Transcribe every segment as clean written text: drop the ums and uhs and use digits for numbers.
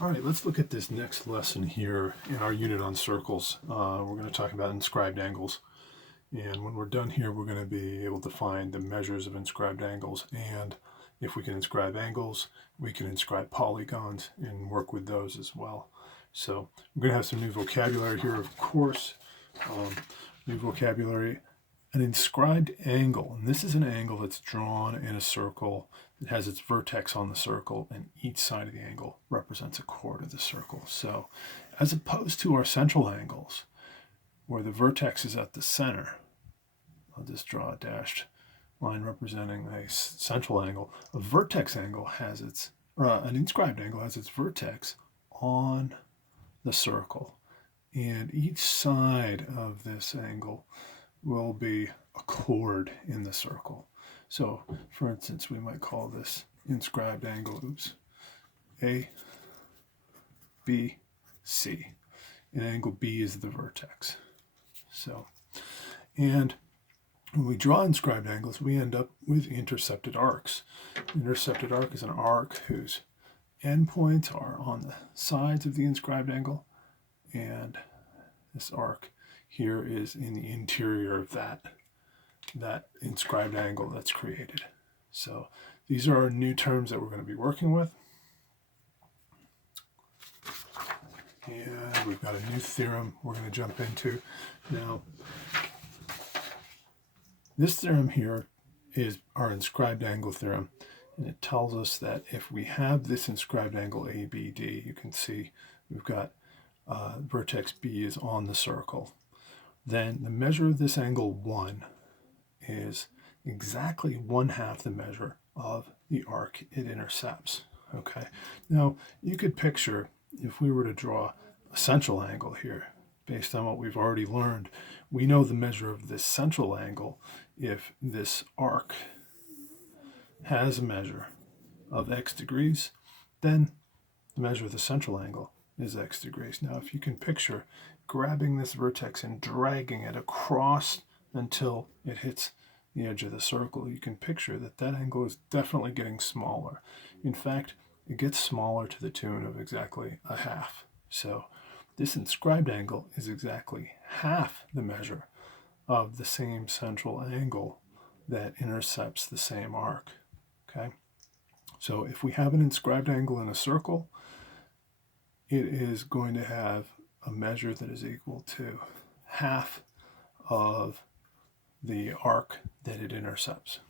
All right, let's look at this next lesson here in our unit on circles. We're going to talk about inscribed angles. And when we're done here, we're going to be able to find the measures of inscribed angles. And if we can inscribe angles, we can inscribe polygons and work with those as well. So we're going to have some new vocabulary here, of course. New vocabulary. An inscribed angle, and this is an angle that's drawn in a circle. It has its vertex on the circle, and each side of the angle represents a chord of the circle. So as opposed to our central angles, where the vertex is at the center, I'll just draw a dashed line representing a central angle. A vertex angle has its, an inscribed angle has its vertex on the circle, and each side of this angle will be a chord in the circle. So, for instance, we might call this inscribed angle, A, B, C. And angle B is the vertex. So, and when we draw inscribed angles, we end up with intercepted arcs. Intercepted arc is an arc whose endpoints are on the sides of the inscribed angle, and this arc here is in the interior of that inscribed angle that's created. So these are our new terms that we're going to be working with. And we've got a new theorem we're going to jump into. Now, this theorem here is our inscribed angle theorem. And it tells us that if we have this inscribed angle ABD, you can see we've got vertex B is on the circle. Then the measure of this angle 1 is exactly 1/2 the measure of the arc it intercepts. Okay. Now you could picture, if we were to draw a central angle here, based on what we've already learned, we know the measure of this central angle. If this arc has a measure of x degrees, then the measure of the central angle is x degrees. Now if you can picture grabbing this vertex and dragging it across until it hits the edge of the circle, you can picture that that angle is definitely getting smaller. In fact, it gets smaller to the tune of exactly 1/2. So this inscribed angle is exactly 1/2 the measure of the same central angle that intercepts the same arc. Okay, so if we have an inscribed angle in a circle, it is going to have a measure that is equal to 1/2 of the arc that it intercepts.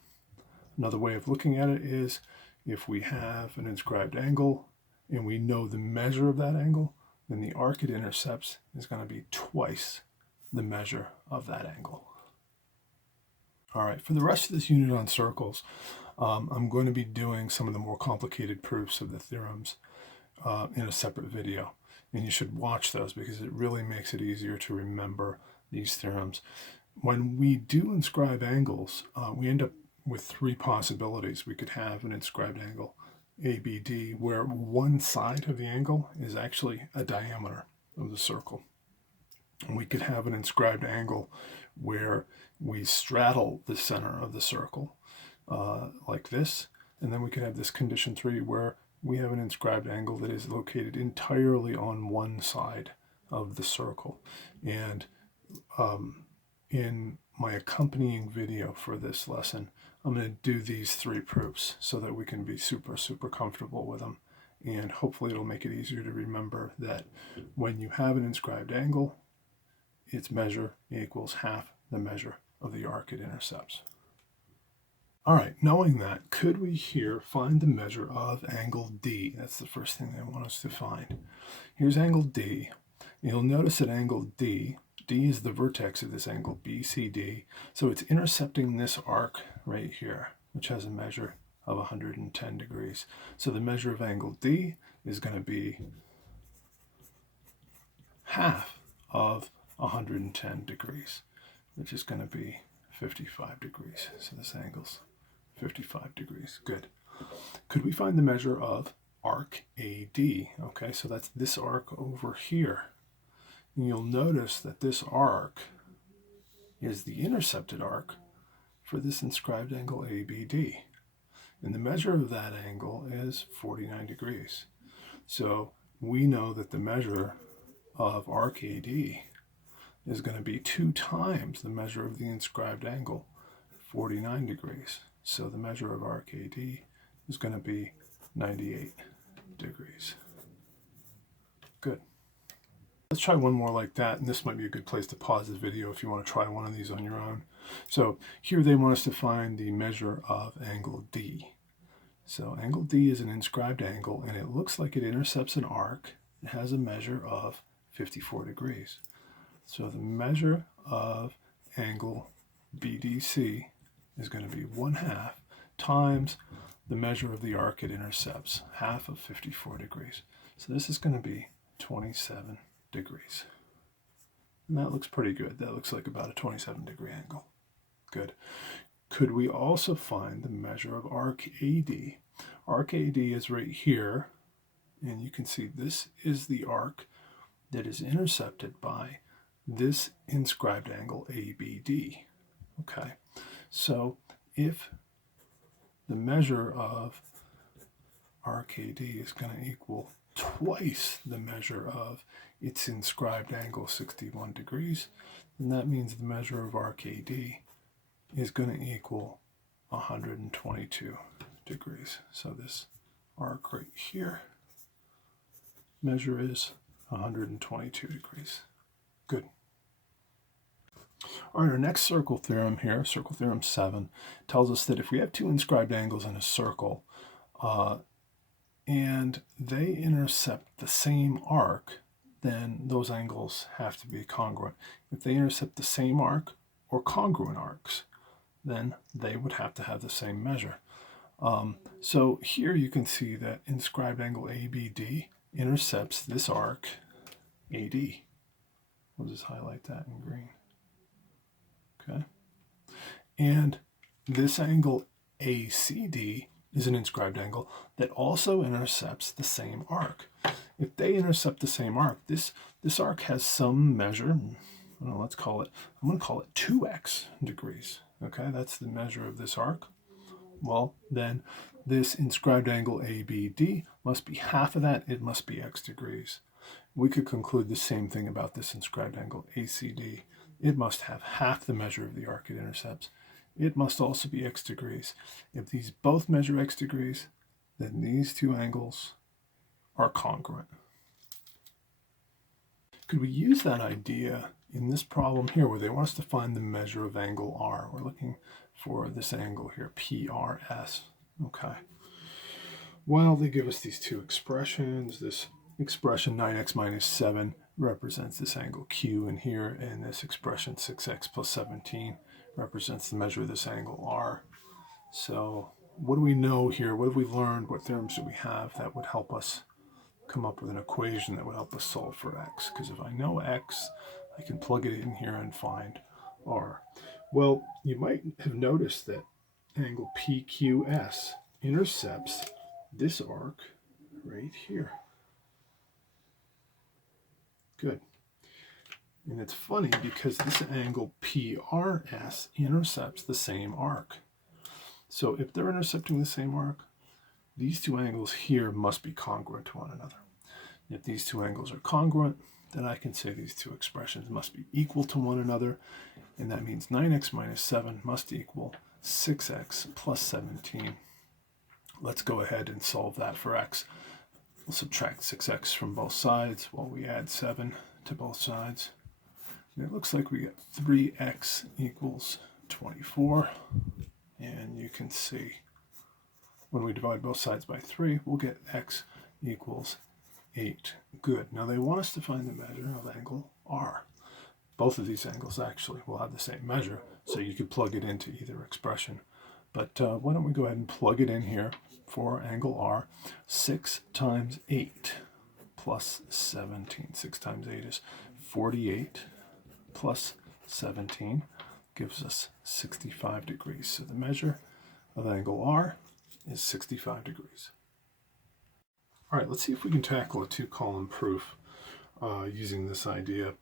Another way of looking at it is, if we have an inscribed angle and we know the measure of that angle, then the arc it intercepts is going to be twice the measure of that angle. All right, for the rest of this unit on circles, I'm going to be doing some of the more complicated proofs of the theorems in a separate video. And you should watch those because it really makes it easier to remember these theorems. When we do inscribe angles, we end up with 3 possibilities. We could have an inscribed angle ABD where one side of the angle is actually a diameter of the circle. And we could have an inscribed angle where we straddle the center of the circle like this. And then we could have this condition 3 where we have an inscribed angle that is located entirely on one side of the circle. And in my accompanying video for this lesson, I'm going to do these 3 proofs so that we can be super comfortable with them. And hopefully it'll make it easier to remember that when you have an inscribed angle, its measure equals 1/2 the measure of the arc it intercepts. All right, knowing that, could we here find the measure of angle D? That's the first thing they want us to find. Here's angle D. You'll notice that angle D is the vertex of this angle BCD, so it's intercepting this arc right here, which has a measure of 110 degrees. So the measure of angle D is going to be 1/2 of 110 degrees, which is going to be 55 degrees. So this angle's 55 degrees. Good. Could we find the measure of arc AD? Okay, so that's this arc over here. And you'll notice that this arc is the intercepted arc for this inscribed angle ABD. And the measure of that angle is 49 degrees. So we know that the measure of arc AD is going to be 2 times the measure of the inscribed angle, 49 degrees. So the measure of arc AD is going to be 98 degrees. Good. Let's try one more like that, and this might be a good place to pause the video if you want to try one of these on your own. So here they want us to find the measure of angle D. So angle D is an inscribed angle, and it looks like it intercepts an arc. It has a measure of 54 degrees. So the measure of angle BDC is going to be 1/2 times the measure of the arc it intercepts, half of 54 degrees. So this is going to be 27 degrees. And that looks pretty good. That looks like about a 27-degree angle. Good. Could we also find the measure of arc AD? Arc AD is right here, and you can see this is the arc that is intercepted by this inscribed angle ABD. Okay, so if the measure of arc AD is going to equal twice the measure of its inscribed angle 61 degrees, then that means the measure of arc AD is going to equal 122 degrees. So this arc right here, measure is 122 degrees. Good. All right, our next circle theorem here, circle theorem 7, tells us that if we have two inscribed angles in a circle and they intercept the same arc, then those angles have to be congruent. If they intercept the same arc or congruent arcs, then they would have to have the same measure. So here you can see that inscribed angle ABD intercepts this arc AD. We'll just highlight that in green. Okay. And this angle ACD is an inscribed angle that also intercepts the same arc. If they intercept the same arc, this arc has some measure. Let's call it, I'm going to call it 2x degrees. Okay, that's the measure of this arc. Well, then this inscribed angle ABD must be half of that. It must be x degrees. We could conclude the same thing about this inscribed angle ACD. It must have half the measure of the arc it intercepts. It must also be x degrees. If these both measure x degrees, then these two angles are congruent. Could we use that idea in this problem here where they want us to find the measure of angle R? We're looking for this angle here, PRS. Okay. Well, they give us these two expressions. This expression 9x minus 7 represents this angle Q in here, and this expression 6x plus 17 represents the measure of this angle R. So what do we know here? What have we learned? What theorems do we have that would help us come up with an equation that would help us solve for x? Because if I know x, I can plug it in here and find R. Well, you might have noticed that angle PQS intercepts this arc right here. Good. And it's funny because this angle PRS intercepts the same arc. So if they're intercepting the same arc, these two angles here must be congruent to one another. If these two angles are congruent, then I can say these two expressions must be equal to one another, and that means 9x minus 7 must equal 6x plus 17. Let's go ahead and solve that for x. We'll subtract 6x from both sides while we add 7 to both sides. And it looks like we get 3x equals 24. And you can see when we divide both sides by 3, we'll get x equals 8. Good. Now they want us to find the measure of angle R. Both of these angles actually will have the same measure, so you could plug it into either expression. But why don't we go ahead and plug it in here for angle R. 6 times 8 plus 17. 6 times 8 is 48 plus 17 gives us 65 degrees. So the measure of angle R is 65 degrees. All right, let's see if we can tackle a two-column proof using this idea.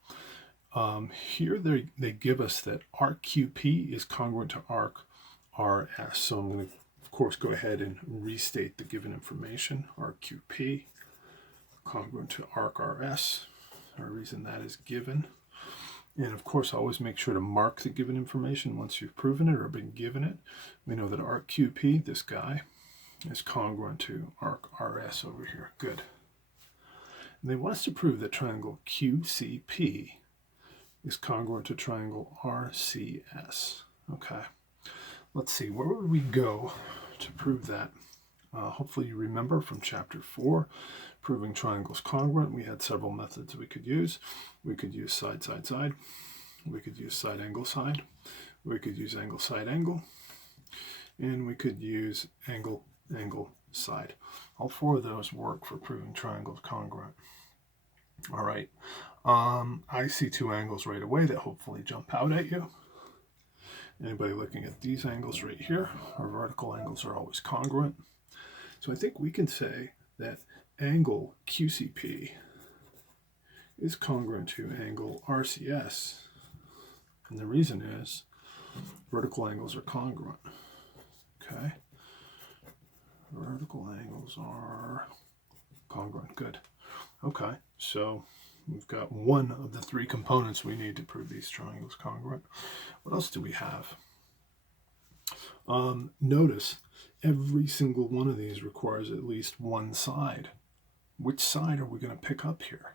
Here they give us that arc QP is congruent to arc RS. So I'm going to, of course, go ahead and restate the given information. Arc QP congruent to arc RS. Our reason that is given. And of course, always make sure to mark the given information once you've proven it or been given it. We know that arc QP, this guy, is congruent to arc RS over here. Good. And they want us to prove that triangle QCP is congruent to triangle RCS. Okay. Let's see, where would we go to prove that? Hopefully you remember from chapter 4, proving triangles congruent. We had several methods we could use. We could use side, side, side. We could use side, angle, side. We could use angle, side, angle. And we could use angle, angle, side. All 4 of those work for proving triangles congruent. All right. I see 2 angles right away that hopefully jump out at you. Anybody looking at these angles right here, our vertical angles are always congruent. So I think we can say that angle QCP is congruent to angle RCS. And the reason is vertical angles are congruent. Okay. Vertical angles are congruent. Good. Okay. So we've got one of the 3 components we need to prove these triangles congruent. What else do we have? Notice every single one of these requires at least one side. Which side are we going to pick up here?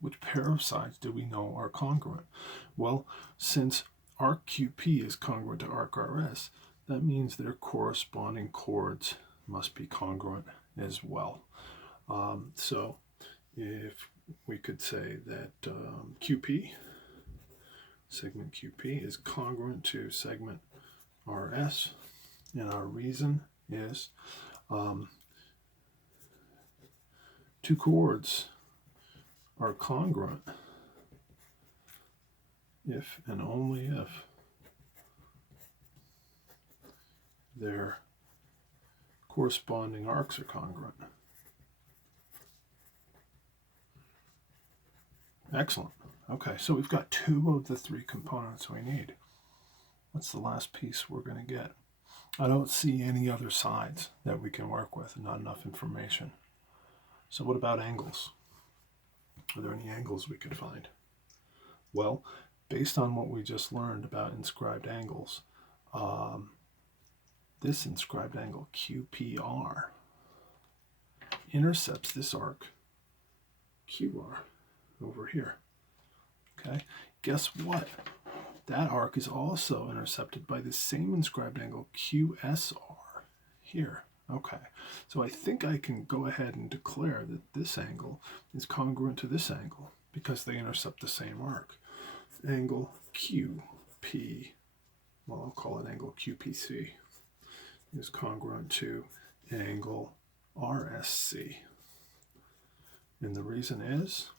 Which pair of sides do we know are congruent? Well, since arc QP is congruent to arc RS, that means their corresponding chords must be congruent as well. So if we could say that QP, segment QP, is congruent to segment RS, and our reason is 2 chords are congruent if and only if their corresponding arcs are congruent. Excellent. Okay, so we've got 2 of the 3 components we need. What's the last piece we're going to get? I don't see any other sides that we can work with, not enough information. So what about angles? Are there any angles we could find? Well, based on what we just learned about inscribed angles, this inscribed angle QPR intercepts this arc QR over here. Okay, guess what? That arc is also intercepted by the same inscribed angle QSR here. Okay, so I think I can go ahead and declare that this angle is congruent to this angle because they intercept the same arc. Angle QP, well, I'll call it angle QPC, is congruent to angle RSC. And the reason is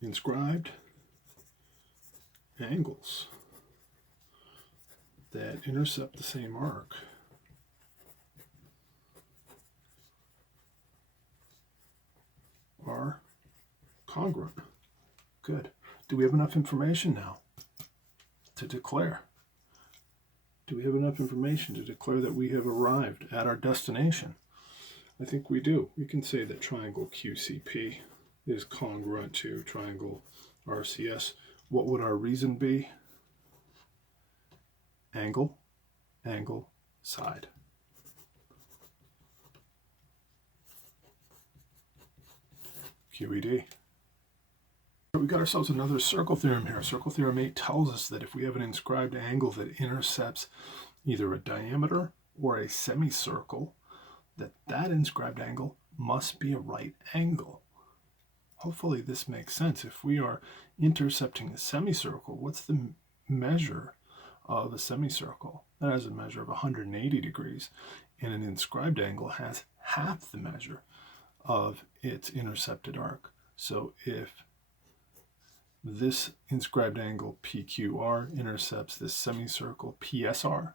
inscribed angles that intercept the same arc are congruent. Good. Do we have enough information now to declare? Do we have enough information to declare that we have arrived at our destination? I think we do. We can say that triangle QCP is congruent to triangle RCS. What would our reason be? Angle, angle, side. QED. We got ourselves another circle theorem here. Circle theorem 8 tells us that if we have an inscribed angle that intercepts either a diameter or a semicircle, that inscribed angle must be a right angle. Hopefully this makes sense. If we are intercepting a semicircle, what's the measure of a semicircle? That has a measure of 180 degrees, and an inscribed angle has half the measure of its intercepted arc. So if this inscribed angle PQR intercepts this semicircle PSR,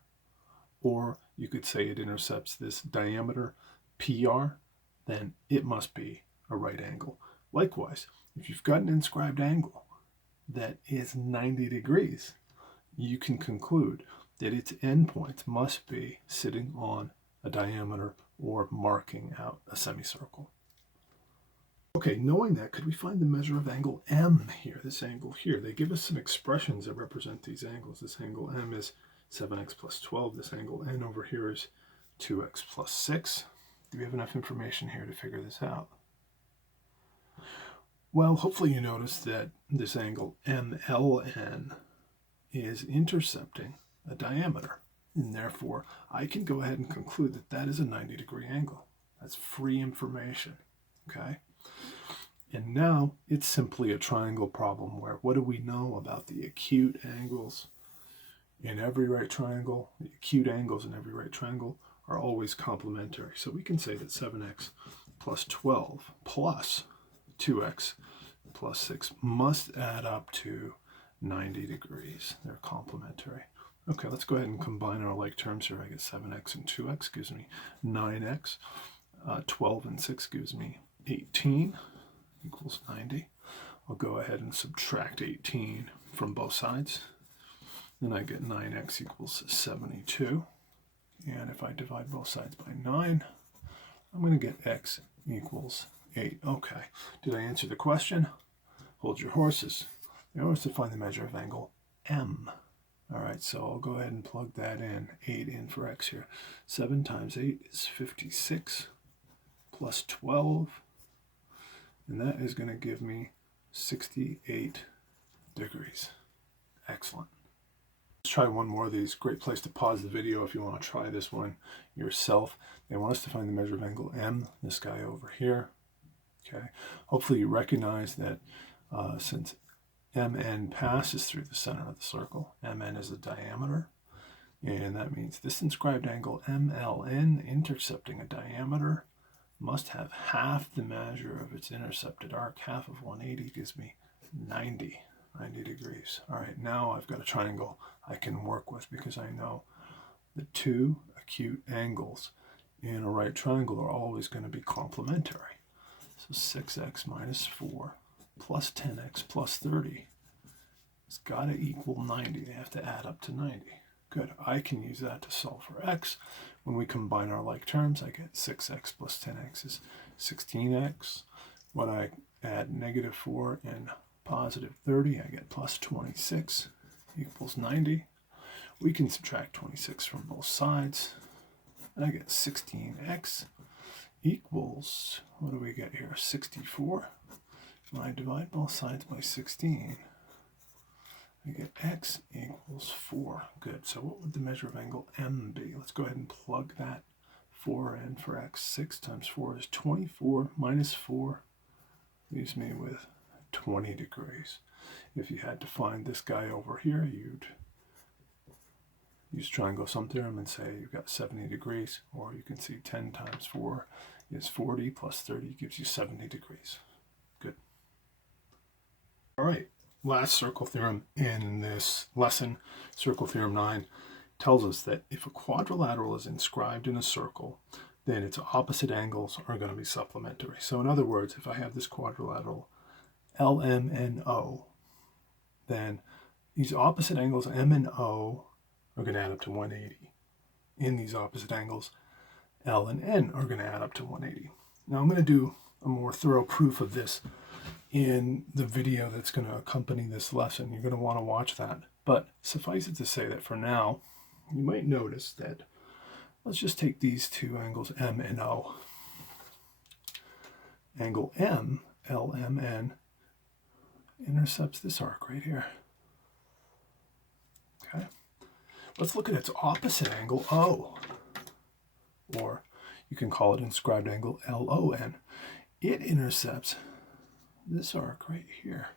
or you could say it intercepts this diameter PR, then it must be a right angle. Likewise, if you've got an inscribed angle that is 90 degrees, you can conclude that its endpoints must be sitting on a diameter or marking out a semicircle. Okay, knowing that, could we find the measure of angle M here, this angle here? They give us some expressions that represent these angles. This angle M is 7x plus 12. This angle N over here is 2x plus 6. Do we have enough information here to figure this out? Well, hopefully you notice that this angle MLN is intercepting a diameter. And therefore, I can go ahead and conclude that that is a 90-degree angle. That's free information, okay? And now it's simply a triangle problem where what do we know about the acute angles in every right triangle? The acute angles in every right triangle are always complementary. So we can say that 7x plus 12 plus 2x plus 6 must add up to 90 degrees. They're complementary. Okay, let's go ahead and combine our like terms here. I get 7x and 2x gives me 9x. 12 and 6 gives me 18 equals 90. I'll go ahead and subtract 18 from both sides. Then I get 9x equals 72. And if I divide both sides by 9, I'm going to get x equals 8. Okay, did I answer the question? Hold your horses. In order to find the measure of angle M. All right, so I'll go ahead and plug that in, 8 in for x here. 7 times 8 is 56 plus 12, and that is going to give me 68 degrees. Excellent. Let's try one more of these. Great place to pause the video if you want to try this one yourself. They want us to find the measure of angle M, this guy over here. Okay. Hopefully you recognize that since MN passes through the center of the circle, MN is the diameter, and that means this inscribed angle MLN intercepting a diameter must have half the measure of its intercepted arc. Half of 180 gives me 90 degrees. All right, now I've got a triangle I can work with because I know the two acute angles in a right triangle are always going to be complementary. So 6x minus 4 plus 10x plus 30 has got to equal 90. They have to add up to 90. Good. I can use that to solve for x. When we combine our like terms, I get 6x plus 10x is 16x. When I add negative 4 and positive 30, I get plus 26 equals 90. We can subtract 26 from both sides, and I get 16x equals, what do we get here, 64. When I divide both sides by 16, I get x equals 4. Good. So what would the measure of angle M be? Let's go ahead and plug that 4 in for x. 6 times 4 is 24 minus 4 leaves me with 20 degrees. If you had to find this guy over here, you'd use triangle sum theorem and say you've got 70 degrees, or you can see 10 times 4 is 40 plus 30 gives you 70 degrees. Good. All right. Last circle theorem in this lesson, circle theorem 9, tells us that if a quadrilateral is inscribed in a circle, then its opposite angles are going to be supplementary. So in other words, if I have this quadrilateral LMNO, then these opposite angles M and O are going to add up to 180. In these opposite angles, L and N are going to add up to 180. Now I'm going to do a more thorough proof of this in the video that's going to accompany this lesson. You're going to want to watch that. But suffice it to say that for now, you might notice that, let's just take these two angles M and O. Angle M, LMN, intercepts this arc right here. Okay. Let's look at its opposite angle, O. Or you can call it inscribed angle LON. It intercepts this arc right here.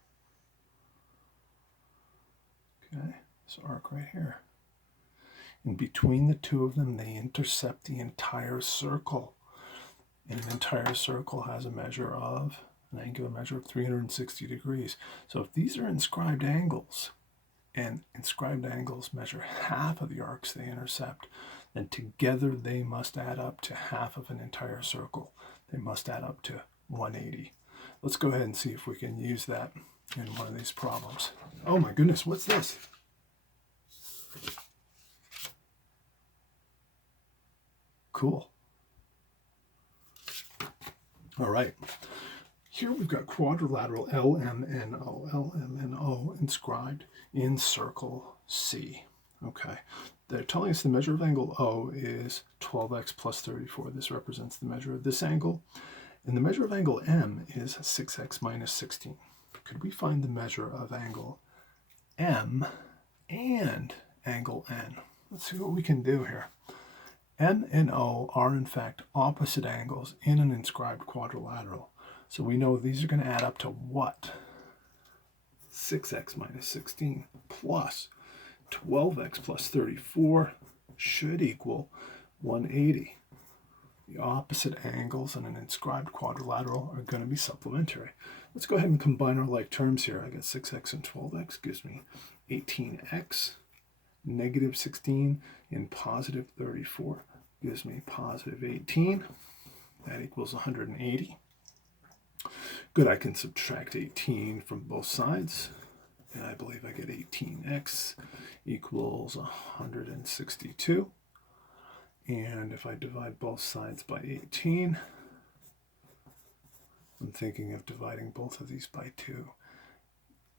Okay, this arc right here. And between the two of them, they intercept the entire circle. And an entire circle has a measure of, an angular measure of 360 degrees. So if these are inscribed angles, and inscribed angles measure half of the arcs they intercept, then together they must add up to half of an entire circle. They must add up to 180. Let's go ahead and see if we can use that in one of these problems. Oh my goodness, what's this? Cool. All right. here we've got quadrilateral LMNO inscribed in circle C. Okay, they're telling us the measure of angle O is 12x plus 34. This represents the measure of this angle. And the measure of angle M is 6x minus 16. Could we find the measure of angle M and angle N? Let's see what we can do here. M and O are in fact opposite angles in an inscribed quadrilateral. So we know these are going to add up to what? 6x minus 16 plus 12x plus 34 should equal 180. The opposite angles in an inscribed quadrilateral are going to be supplementary. Let's go ahead and combine our like terms here. I got 6x and 12x gives me 18x. Negative 16 and positive 34 gives me positive 18. That equals 180. Good, I can subtract 18 from both sides. And I believe I get 18x equals 162. And if I divide both sides by 18, I'm thinking of dividing both of these by 2,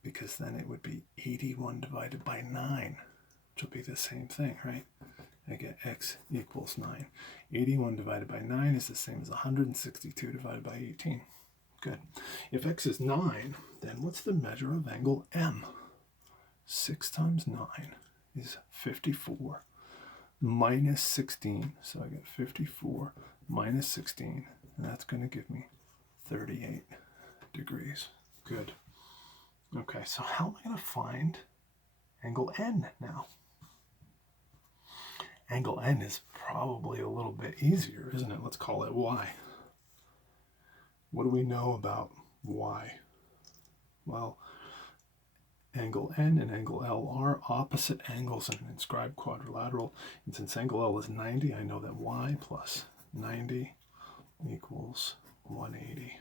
because then it would be 81 divided by 9, which will be the same thing, right? I get x equals 9. 81 divided by 9 is the same as 162 divided by 18. Good. If x is 9, then what's the measure of angle M? 6 times 9 is 54 minus 16. So I get 54 minus 16, and that's going to give me 38 degrees. Good. Okay, so how am I going to find angle N now? Angle N is probably a little bit easier, isn't it? Let's call it Y. What do we know about Y? Well, angle N and angle L are opposite angles in an inscribed quadrilateral. And since angle L is 90, I know that Y plus 90 equals 180.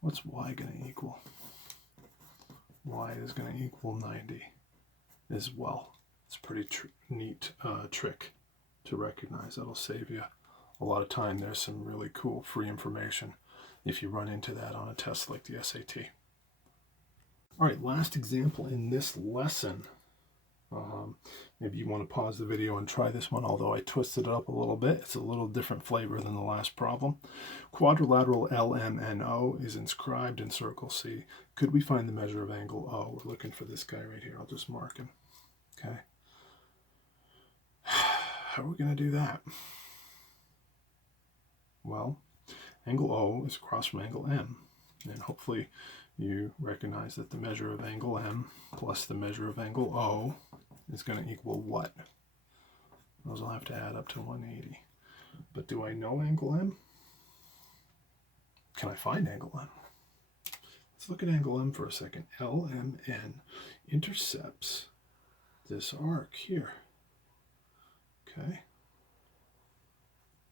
What's Y going to equal? Y is going to equal 90 as well. It's a pretty neat trick to recognize. That'll save you a lot of time. There's some really cool free information if you run into that on a test like the SAT. All right, last example in this lesson. Maybe you want to pause the video and try this one, although I twisted it up a little bit. It's a little different flavor than the last problem. Quadrilateral LMNO is inscribed in circle C. Could we find the measure of angle O? We're looking for this guy right here. I'll just mark him. Okay. How are we going to do that? Well, angle O is across from angle M, and hopefully you recognize that the measure of angle M plus the measure of angle O is going to equal what? Those will have to add up to 180. But do I know angle M? Can I find angle M? Let's look at angle M for a second. LMN intercepts this arc here. Okay.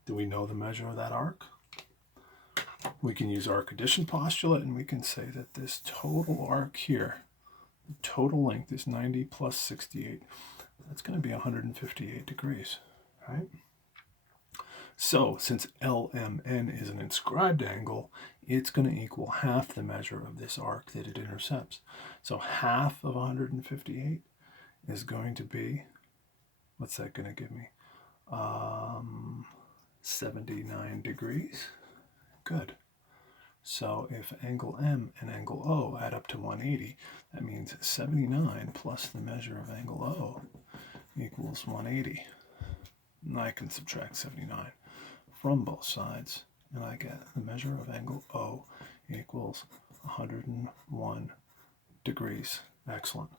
Do we know the measure of that arc? We can use arc addition postulate, and we can say that this total arc here, the total length is 90 plus 68. That's going to be 158 degrees, right? So since LMN is an inscribed angle, it's going to equal half the measure of this arc that it intercepts. So half of 158 is going to be, what's that going to give me? 79 degrees. Good. So if angle M and angle O add up to 180, that means 79 plus the measure of angle O equals 180. And I can subtract 79 from both sides, and I get the measure of angle O equals 101 degrees. Excellent.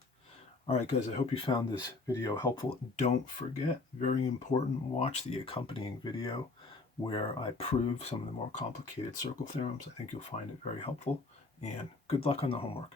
All right, guys, I hope you found this video helpful. Don't forget, very important, watch the accompanying video where I prove some of the more complicated circle theorems. I think you'll find it very helpful, and good luck on the homework.